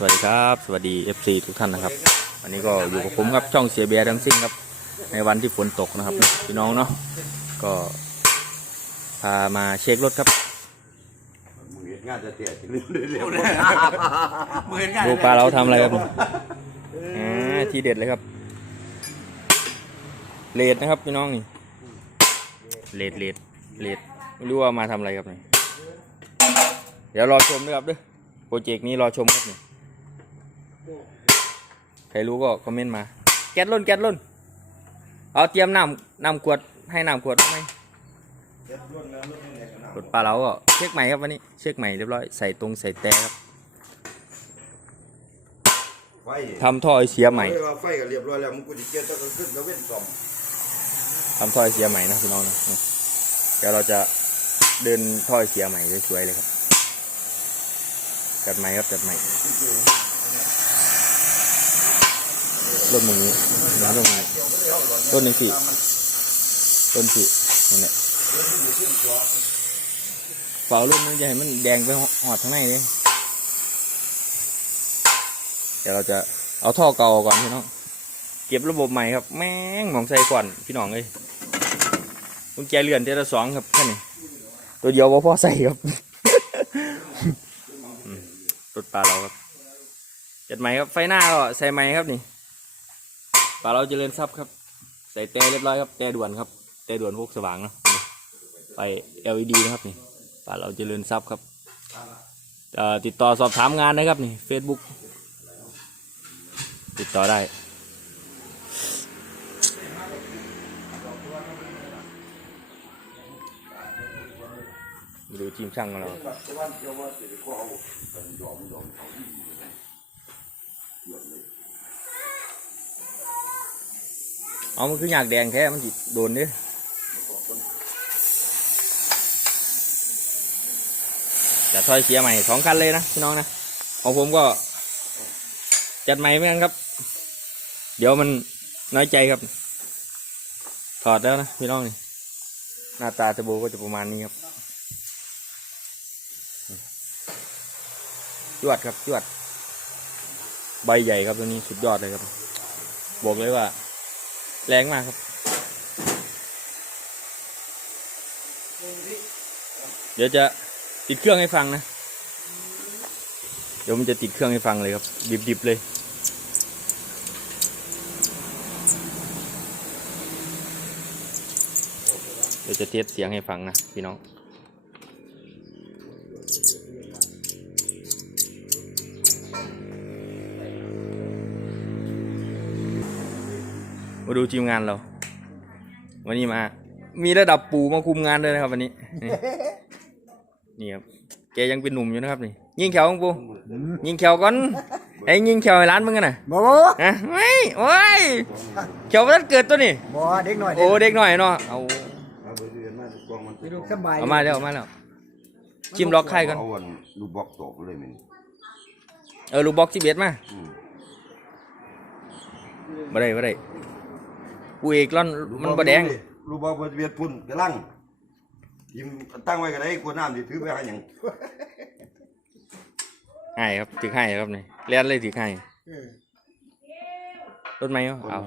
สวัสดีครับ สวัสดี FC ทุกท่านนะครับ วันนี้ก็อยู่กับผมครับช่องเสียเบียร์ดังซิ่งครับ ในวันที่ฝนตกนะครับพี่น้องเนาะก็พามาเช็ครถครับมึงเห็นงานจะเตี้ยจะเร็วเร็วมือเห็นกันดูปลาเราทำอะไรครับอ่าทีเด็ดเลยครับเลดนะครับพี่น้องนี่เลดเลดเลดไม่รู้ว่ามาทำอะไรครับนี่เดี๋ยวรอชมด้วยครับเด้วยโปรเจกต์นี้รอชมครับนี่ใค รรู้ก็คอมเมนต์มา แก๊สล้นแก๊สล้น เอาเตรียมน้ำน้ำขวดให้น้ำขวดไหมกดปลาเราก็เช็คใหม่ครับวันนี้ เช็คใหม่เรียบร้อย ใส่ตรงใส่แต่ครับไฟทำท่อไอเสียใหม่เฮ้ยว่าไฟก็เรียบร้อยแล้วมึงกูจะเกี่ยวต้องขึ้นแล้วเว้นสองทำท่อไอเสียใหม่นะพี่น้องนะนี่เดี๋ยวเราจะเดินท่อไอเสียใหม่สวยๆเลยครับ จัดใหม่ครับจัดใหม่ รถมึงนี้นะรถมึงนี้รถหนึ่งสี่ต้นสี่นั่แหละเปล่ารถมันจะให้มันแดงไปหอดข้างในเลยเดี๋ยวเราจะเอาท่อเก่าอก่อนพี่น้อง เก็บระบบใหม่ครับ แม่งหมองใส่ก่อนพี่น้องเลยกุญแจเลื่อนเทละสองครับแค่นี้ตัวเดียวว่าพอใส่ครับรถปลาเราครับจัดใหม่ครับไฟหน้าก็ใส่ใหม่ครับนี่ ปลาเราเจริญทรัพย์ครับ ใส่แต่เรียบร้อยครับแต่ด่วนครับแต่ด่วนพวกสว่างนะไฟ LED นะครับนี่ปลาเราเจริญทรัพย์ครับติดต่อสอบถามงานนะครับนี่ Facebook ติดต่อได้ดูทีมช่างของเรา เอามันคืออยากแดงแท้ มันจิโดนเด้อจะถอยเสียใหม่สองคันเลยนะพี่น้องนะ ของผมก็ จัดใหม่เหมือนกันครับ เดี๋ยวมันน้อยใจครับ ถอดแล้วนะพี่น้องนี่ หน้าตาตะโบก็จะประมาณนี้ครับจวดครับจวด ใบใหญ่ครับตัวนี้สุดยอดเลยครับ บอกเลยว่า แรงมากครับเดี๋ยวจะติดเครื่องให้ฟังนะ เดี๋ยวมันจะติดเครื่องให้ฟังเลยครับ ดิบๆเลย เดี๋ยวจะเทสเสียงให้ฟังนะพี่น้อง มาดูทีมงานเรา วันนี้มา มีระดับปู่มาคุมงานด้วยนะครับ วันนี้ นี่นี่ครับแกยังเป็นหนุ่มอยู่นะครับนี่ ยิงแขวของปูยิงแขวก่อนไอ้ยิงแขวให้ร้านมึงกันน่ะบ่บ่ฮะไม่โอ้ยแขวมันเกิดตัวนี่บ่เด็กหน่อยโอ้เด็กหน่อยเนาะเอาเอาไปเรียนมาทุกกองมันไปดูสบายเอามาแล้วเอามาแล้วจิ้มล็อกไข่ก่อนเอาวันลูกบอกตกเลยมันเออลูกบ็อกสิบเอ็ดมาอืมบ่ได้บ่ได้ กูเอกร่อนมันบ่แดงลูกบอกเวียดพุ่นกระลังยิมตั้งไว้กันได้กลัวน้ำดิถือไปหาหยังให้ครับถือให้ครับนี่เลียนเลยถือให้เออรถไหมเอาเอา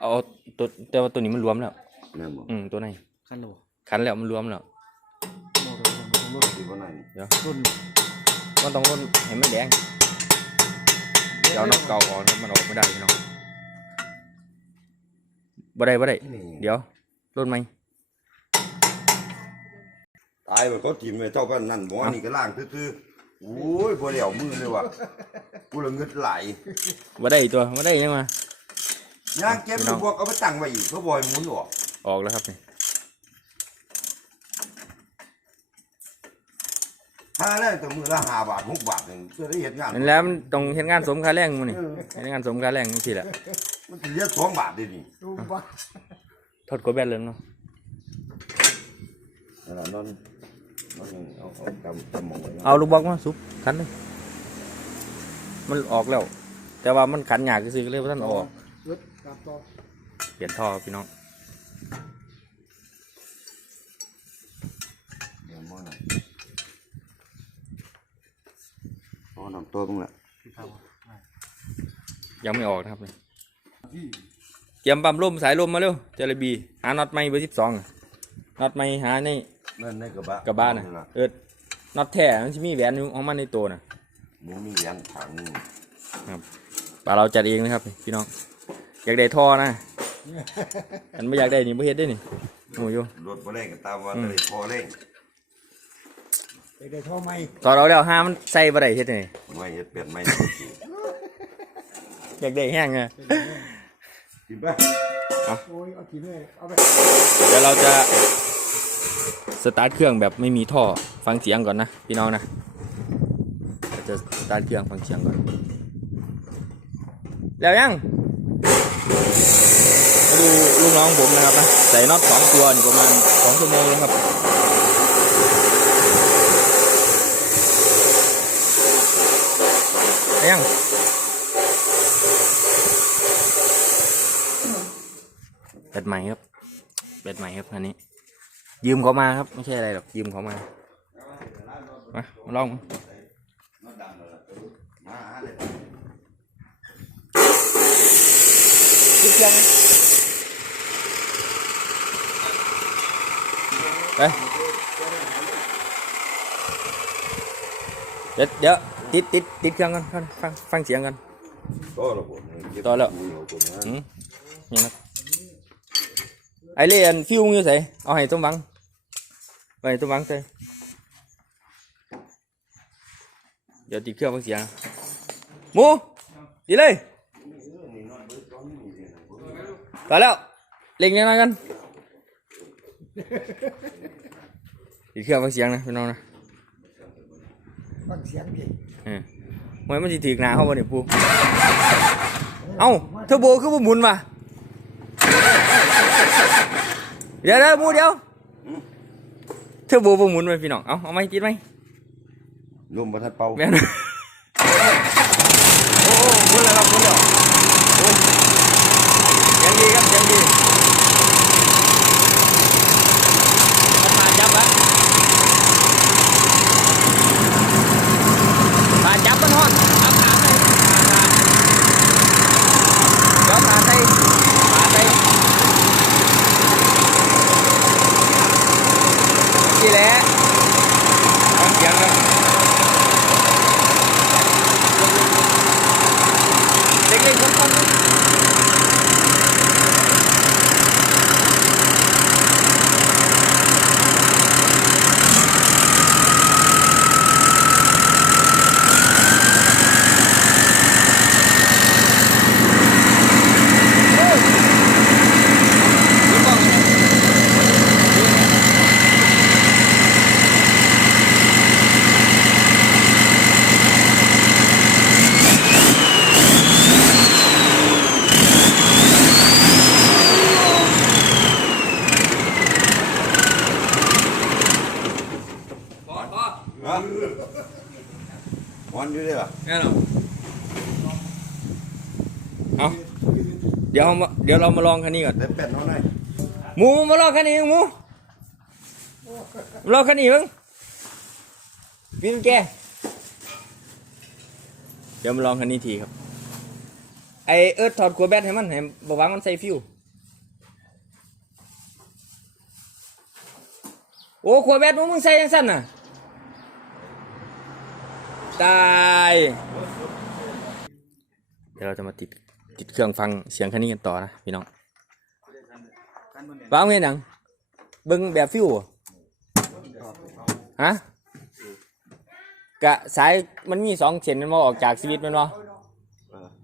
เอาตัวแต่ว่าตัวนี้มันรวมแล้วแม่นบอกอืมตัวไหนคันโลขันแล้วมันรวมแล้วบ่บ่บ่บ่ที่ว่าไหนเดี๋ยวรุ่นมันต้องรถให้มันแดงเดี๋ยวน้ำเก่าออกนะมันออกไม่ได้พี่น้อง บ่ได้บ่ได้นี่เดี๋ยวรถไหมตายมันเขาทีมไปเท่ากันนั่นบอกว่านี่ก็ล่างซื่อๆโอ้ยพอเหลียวมือเลยว่ะกูละเงิดไหลบ่ได้อีกตัวบ่ได้ยังมาย่างเก็บลูกบอกเอาไปตั้งไว้อีกเขาบอยหมุนออกออกแล้วครับนี่ถ้าแรกแต่มือละห้าบาทหกบาทหนึ่งจะได้เห็นงานนั่นแหล้วมันต้องเห็นงานสมค่าแรงมันนี่เห็นงานสมค่าแรงนี่สิแหละ มันจะเรียกสองบาทได้นี่ดูบ่ทดกดแบตเลยเนาะนั่นน่ะนอนนอนยังเอาเอาจำจำมองไว้นะเอาลูกบอลมาซุปขันเลยมันออกแล้ว แต่ว่ามันขันยากซื้อๆก็เลยว่าท่านเอาออกรถกลับต่อเปลี่ยนท่อพี่น้องเดี๋ยวมองหน่อยโอ้เอาน้ำตัวมึงละ ยังไม่ออกนะครับเนี่ย เตรียมปั๊มลมสายลมมาเร็วเจลบี หาน็อตไม้เบอร์สิบสองน็อตไม้หาในนั่นในกระบะกระบ้านน่ะเออน็อตแท้มันจะมีแหวนอยู่ของมันในตัวน่ะมึงมีแหวนทางนึงปลาเราจัดเองนะครับนี่พี่น้องอยากได้ท่อนะอันไม่อยากได้นี่ไม่เฮ็ดได้นี่หมูอยู่รถบ่แรงก็ตามว่าอืมได้พอแรงเด็กได้ท่อไหมตอนเราแล้วห้ามันใส่บ่ได้เฮ็ดไงไม่เฮ็ดเปลี่ยนไม่อยากได้แห้งไง กินไปโอ้ยเอาทีเลยเอาไปเดี๋ยวเราจะสตาร์ทเครื่องแบบไม่มีท่อฟังเสียงก่อนนะพี่น้องนะเราจะสตาร์ทเครื่องฟังเสียงก่อน แล้วยังมาดูลูกน้องผมนะครับนะใส่น็อตสองตัวนี่ประมาณสองชั่วโมงแล้วครับแล้วยัง แบตใหม่ครับแบตใหม่ครับคันนี้ ยืมเขามาครับ ไม่ใช่อะไรหรอก ยืมเขามา มามาลองมาหาเลยติดเครื่องไปเดี๋ยวเดี๋ยวติดติดติดเครื่องกันฟังฟังฟังเสียงกันต่อแล้วบ่ต่อแล้วอืมนี่นะ ไอเล่นฟิวมึงอยู่ใส่เอาให้ต้มบังไปต้มบังใส่เดี๋ยวติดเครื่องฟังเสียงหมูดีเลยต่อแล้วเล็งยังไงกันติดเครื่องฟังเสียงนะพี่น้องนะฟังเสียงดิเออหวยมันสิถึกหนาเขาบ่เนี่ยปูเอ้าเทอร์โบคือบ่หมุนว่ะ เดี๋ยวเดี๋ยวหมูเดี๋ยวเทอร์โบบ่หมุนไว้พี่น้อง เอาเอาไหมติดไหมลมบ่ทันเป่าแม่นโอ้โหหมุนแล้วครับหมุนแล้วโอ้ยังดีครับยังดีมันมาจับละมาจับมันฮอนเอาขาใส่ขาเดี๋ยวขาใส่ขาใส่นี่แหละฟังเสียงครับเล็กๆคนๆ ฮะ วันอยู่ได้ล่ะงั้นเหรอเอาเดี๋ยวเอามาเดี๋ยวเรามาลองคันนี้ก่อน ได้เป็ดเฮาหน่อยหมูมาลองคันนี้หมูมาลองคันนี้มึงวินแกเดี๋ยวมาลองคันนี้ทีครับ ไอเอิร์ธถอดกัวแบตให้มันให้บอกว่ามันใส่ฟิวโอ้ขัวแบตมึงมึงใส่ยังสั้นน่ะ ตาย เดี๋ยวเราจะมาติดติดเครื่องฟังเสียงคันนี้กันต่อนะพี่น้องบ้างเห็นหนังเบิ้งแบบฟิวฮะกะสายมันมีสองเส้นมันมาออกจากสวิตมันวะ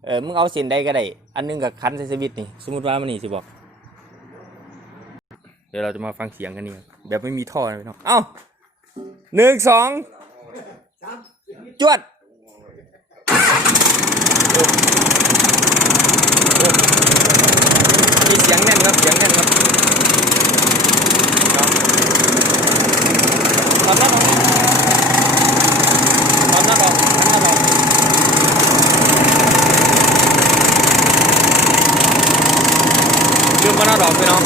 เออมึงเอาเส้นใดก็ได้ อันหนึงกับคันใส่สวิตนี่ สมมติว่ามันนี่สิบอก เดี๋ยวเราจะมาฟังเสียงกันนี่แบบไม่มีท่อนะพี่น้องเอ้าหนึ่งสองสาอ อกถอดหน้าออกถอดหน้าออกลืมมาหน้าดอกพี่น้อง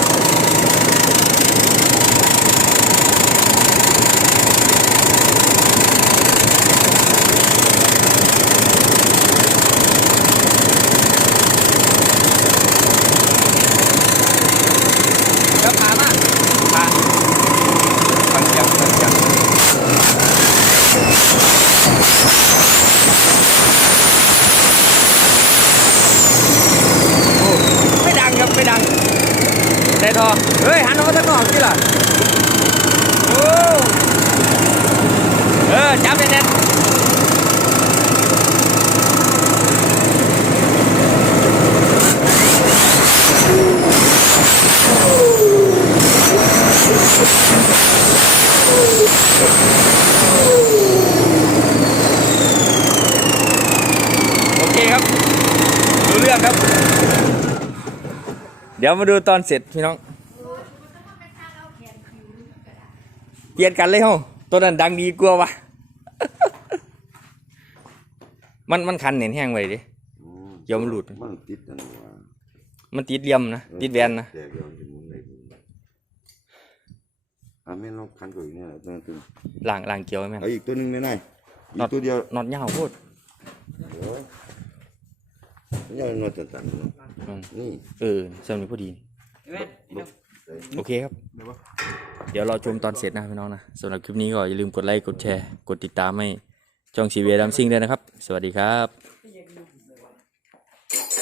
เดี๋ยวมาดูตอนเสร็จพี่น้องเปลี่ยนกันเลยเฮ้าตัวนั้นดังดีกว่าวะมันมันคันเน้นแห้งไว้ดิอ๋อเดี๋ยวมันหลุด มันติดนั่นว่ามันติดเหลี่ยมนะติดแวนนะแต่เดี๋ยวมันจะหมุนได้ดูอะแม่นลองคันตัวอีกเนี่ยตัวนึงตัวล่างล่างเกี่ยวไหมเอาอีกตัวหนึงไม่ได้อีน็อกตตัวเดียวนอตยาวโคตรโอ้ย นี่มังนวดตันๆเนาะอืมนี่เออสำนึกพอดีโอเคครับ เดี๋ยวเราชมตอนเสร็จนะพี่น้องนะสำหรับคลิปนี้ก็อย่าลืมกดไลค์ กดแชร์ กดติดตามให้ช่องชีเวียดัมซิงด้วยนะครับ สวัสดีครับ